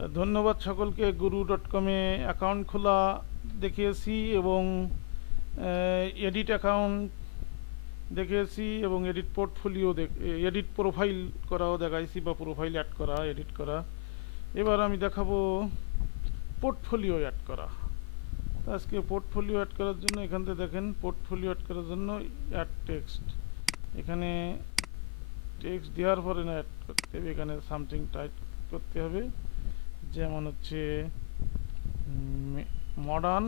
ধন্যবাদ সকলকে। guru.com-এ অ্যাকাউন্ট খোলা দেখিয়েছি এবং এডিট অ্যাকাউন্ট দেখিয়েছি এবং এডিট পোর্টফোলিও এডিট প্রোফাইল করাও দেখাইছি, বা প্রোফাইল অ্যাড করা, এডিট করা। এবার আমি দেখাবো পোর্টফোলিও অ্যাড করা। আজকে পোর্টফোলিও অ্যাড করার জন্য এখান থেকে দেখেন, পোর্টফোলিও অ্যাড করার জন্য অ্যাড টেক্সট, এখানে টেক্সট দেওয়ার পরে না অ্যাড করতে হবে, এখানে সামথিং টাইপ করতে হবে। যেমন হচ্ছে modern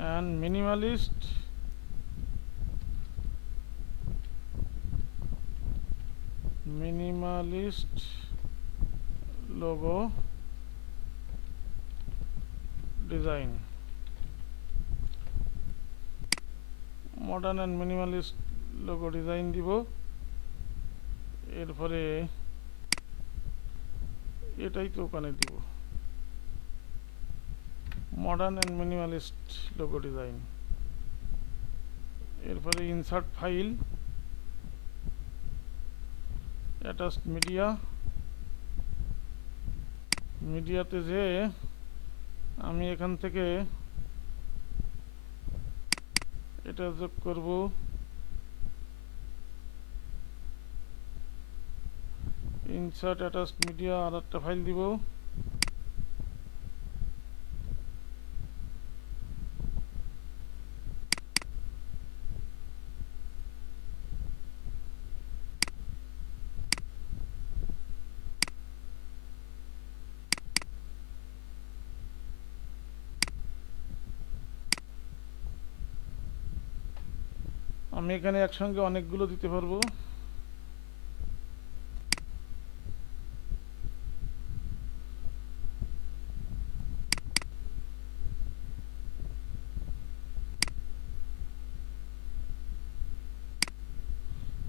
and minimalist logo design. Modern and minimalist logo design দিব। এরপরে এটাই তো ওখানে দিব, modern and minimalist logo design. এরপরে ইনসার্ট ফাইল, অ্যাটাচড মিডিয়াতে যে আমি এখান থেকে এটা যোগ করব। ইনসার্ট অ্যাটাচড মিডিয়া, আর একটা ফাইল দিব। আমি এখানে একসঙ্গে অনেকগুলো দিতে পারবো।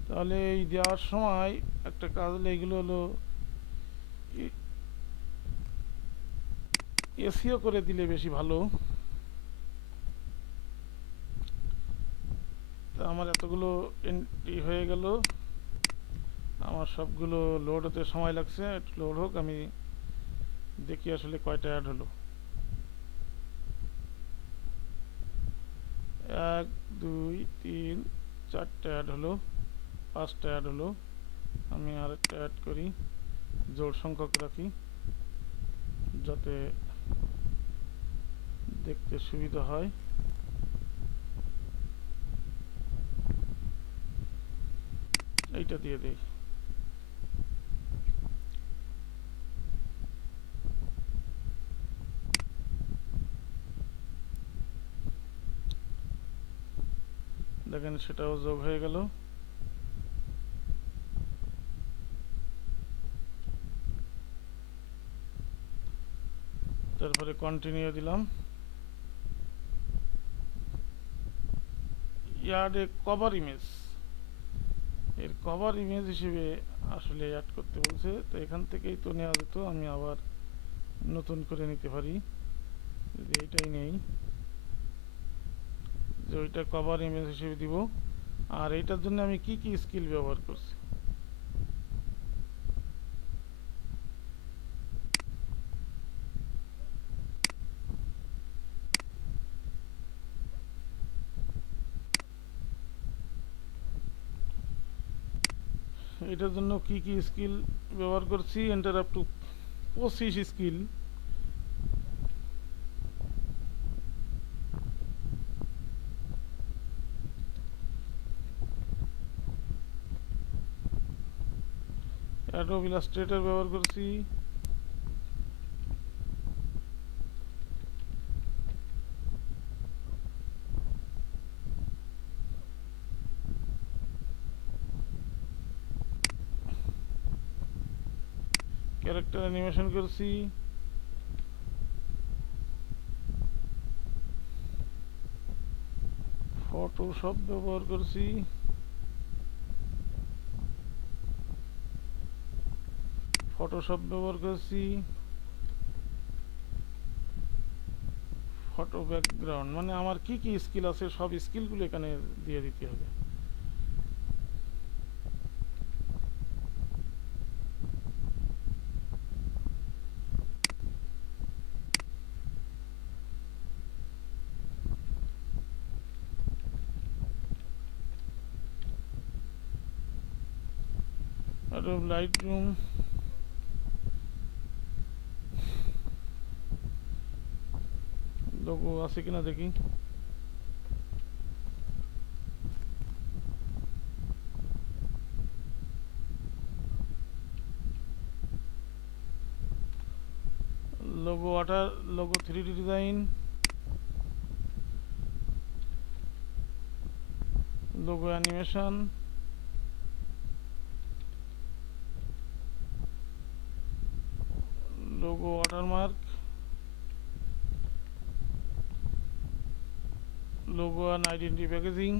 তাহলে এই দেওয়ার সময় একটা কাজ হলো, এইগুলো হলো এসিও করে দিলে বেশি ভালো। তা আমার এতগুলো এন্ট্রি হয়ে গেল, আমার সবগুলো লোড হতে সময় লাগছে, একটু লোড হোক, আমি দেখি আসলে কয়টা অ্যাড হলো। 1 2 3 4টা অ্যাড হলো, 5টা অ্যাড হলো। আমি আরেকটা অ্যাড করি, জোড় সংখ্যক রাখি যাতে দেখতে সুবিধা হয়। এইটা দিয়ে দেই। দেখেন সেটাও যোগ হয়ে গেল। তারপরে কন্টিনিউ দিলাম। ইয়ার্ডে কভার ইমেজ, এর কভার ইমেজ হিসেবে আসলে অ্যাড করতে বলছে, তো এখান থেকেই তো নেওয়া যেত, আমি আবার নতুন করে নিতে পারি। যদি এইটাই নেই, যে ওইটা কভার ইমেজ হিসেবে দিব। আর এইটার জন্য আমি কি কি স্কিল ব্যবহার করছি, এটার জন্য কি কি স্কিল ব্যবহার করছি, enter up to 25 skill. Adobe Illustrator ব্যবহার করছি, ক্যারেক্টার অ্যানিমেশন করছি, ফটোশপ ব্যবহার করছি, ফটো ব্যাকগ্রাউন্ড। মানে আমার কি কি স্কিল আছে সব স্কিলগুলো এখানে দিয়ে দিতে হবে। লাইটরুম লোগো আছে কিনা দেখি। Logo water logo 3D design, logo animation, logo watermark, logo and identity packaging,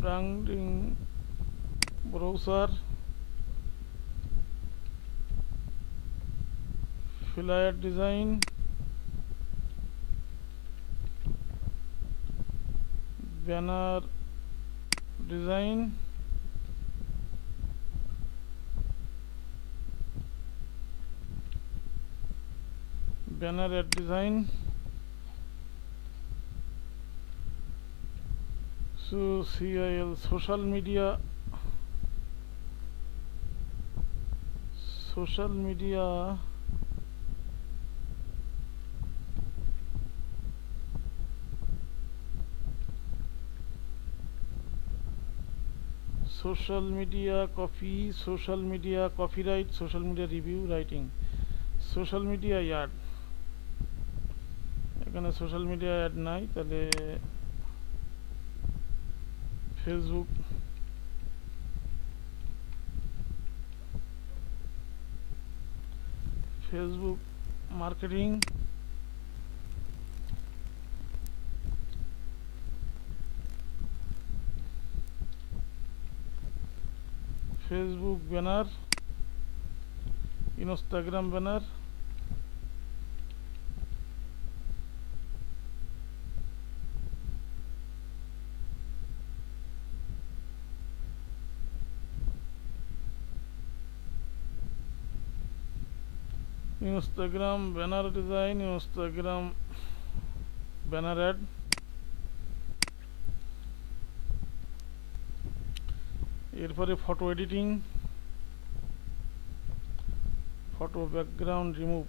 branding browser, flyer design, banner design, banner ad design, CIL social media, social media social media copy, social media copyright, social media review writing, social media ad. এখানে social media ad নাই, তাহলে Facebook, Facebook marketing, Facebook banner, Instagram banner, Instagram banner design, Instagram banner ad, এরপরে photo editing, photo background remove,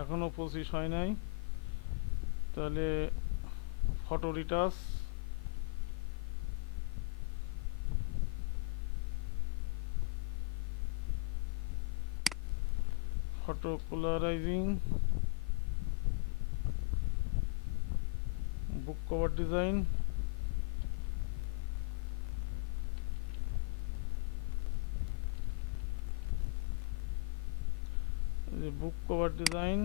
এখনো 25 হয় নাই, তাহলে photo retouch, photo polarising, বুক cover design, বুক cover design,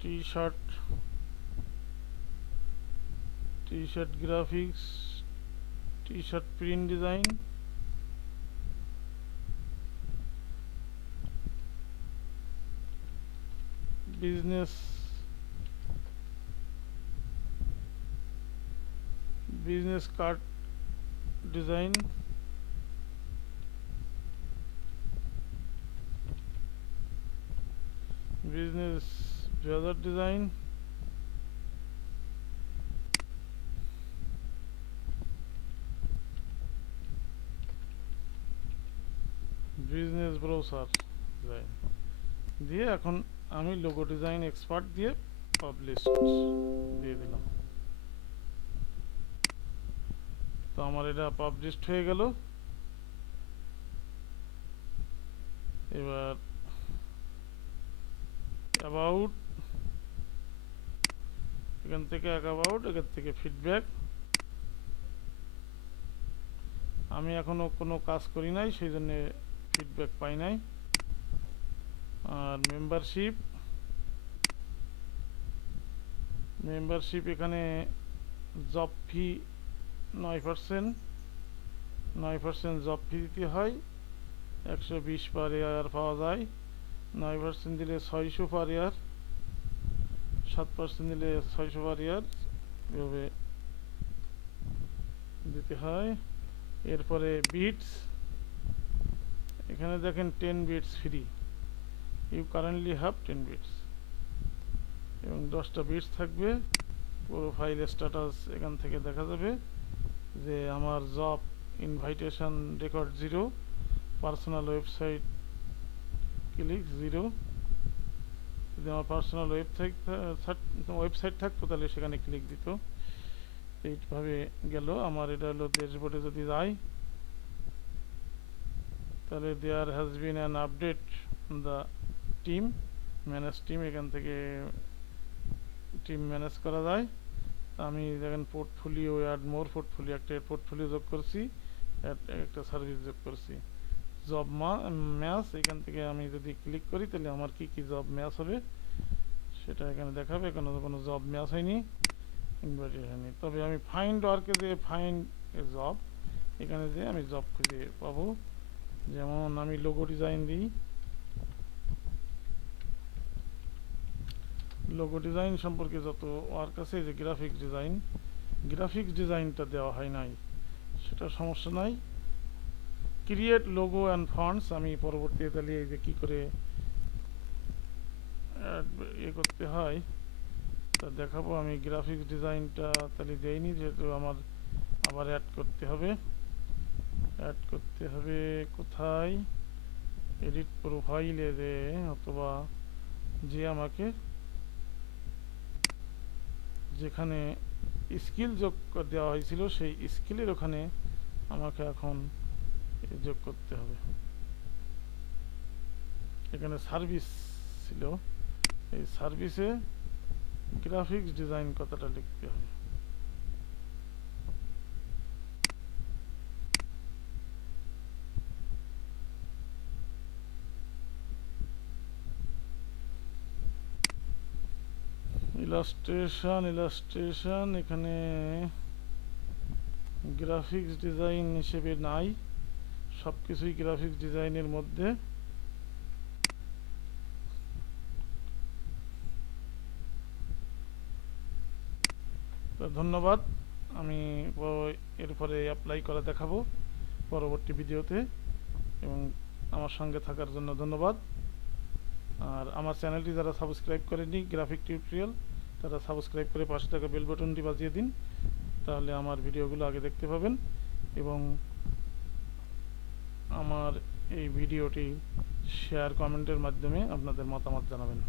T shirt, T shirt graphics, T shirt print design, business, business card design, business browser design, business browser design দিয়ে এখন আমি logo design expert দিয়ে publish দিয়ে দিলাম। তো আমার এটা published হয়ে গেল। এবার অ্যাবাউট, এখান থেকে অ্যাবাউট, এখান থেকে ফিডব্যাক। আমি এখনো কোনো কাজ করি নাই, সেই জন্য ফিডব্যাক পাই নাই। আর মেম্বারশিপ, মেম্বারশিপ এখানে জব ফি 9%, 9% জব ফি দিতে হয়, 120 পার ইয়ার পাওয়া যায়। 9% দিলে 600 পার ইয়ার, 7% দিলে 600 পার ইয়ার, এভাবে দিতে হয়। এরপরে বিটস, এখানে দেখেন 10 bits free, you currently have 10 bits, এবং 10টা বিটস থাকবে। প্রোফাইল স্ট্যাটাস এখান থেকে দেখা যাবে যে আমার job invitation record 0, personal website click 0। যদি আমার পার্সোনাল ওয়েবসাইট থাকতো তাহলে সেখানে ক্লিক দিত। এইভাবে গেল আমার। এটা হলো ড্যাশবোর্ডে যদি যাই তাহলে there has been an update the team, manage team, এখান থেকে টিম ম্যানেজ করা যায়। আমি দেখেন পোর্টফোলিও, অ্যাড মোর পোর্টফোলিও, একটা পোর্টফোলিও যোগ করছি, একটা সার্ভিস যোগ করছি। জব ম্যাচ, এখান থেকে আমি যদি ক্লিক করি তাহলে আমার কি কি জব ম্যাচ হবে সেটা এখানে দেখাবে। কোনো জব ম্যাচ হয়নি, ইনভাইটেড হয়নি। তবে আমি ফাইন্ড ওয়ার্কে যে ফাইন্ড এ জব, এখানে যে আমি জব খুঁজে পাবো। যেমন আমি লোগো ডিজাইন দিই, লোগো ডিজাইন সম্পর্কে যত ওয়ার্ক আছে, যে গ্রাফিক্স ডিজাইনটা দেওয়া হয় নাই, সেটা সমস্যা নাই। ক্রিয়েট লোগো অ্যান্ড ফন্টস, আমি পরবর্তীতে তাহলে এই যে কী করে করতে হয় তা দেখাবো। আমি গ্রাফিক্স ডিজাইনটা তাহলে দেইনি, যেহেতু আমার আবার অ্যাড করতে হবে। কোথায়? এডিট প্রোফাইলে যে, অথবা যে আমাকে যেখানে স্কিল যোগ দেওয়া হয়েছিল সেই স্কিলের ওখানে আমাকে এখন যোগ করতে হবে। এখানে সার্ভিস ছিল, এই সার্ভিসে গ্রাফিক্স ডিজাইন কথাটা লিখতে হবে। ইলাস্ট্রেশন এখানে গ্রাফিক্স ডিজাইন হিসেবে নাই, সব কিছুই গ্রাফিক্স ডিজাইনের মধ্যে। ধন্যবাদ। আমি এরপরে অ্যাপ্লাই করা দেখাবো পরবর্তী ভিডিওতে, এবং আমার সঙ্গে থাকার জন্য ধন্যবাদ। আর আমার চ্যানেলটি যারা সাবস্ক্রাইব করেনি গ্রাফিক টিউটোরিয়াল, তারা সাবস্ক্রাইব করে পাশে থাকা বেল বাটনটি বাজিয়ে দিন, তাহলে আমার ভিডিওগুলো আগে দেখতে পাবেন, এবং আমার এই ভিডিওটি শেয়ার কমেন্টের মাধ্যমে আপনাদের মতামত জানাবেন।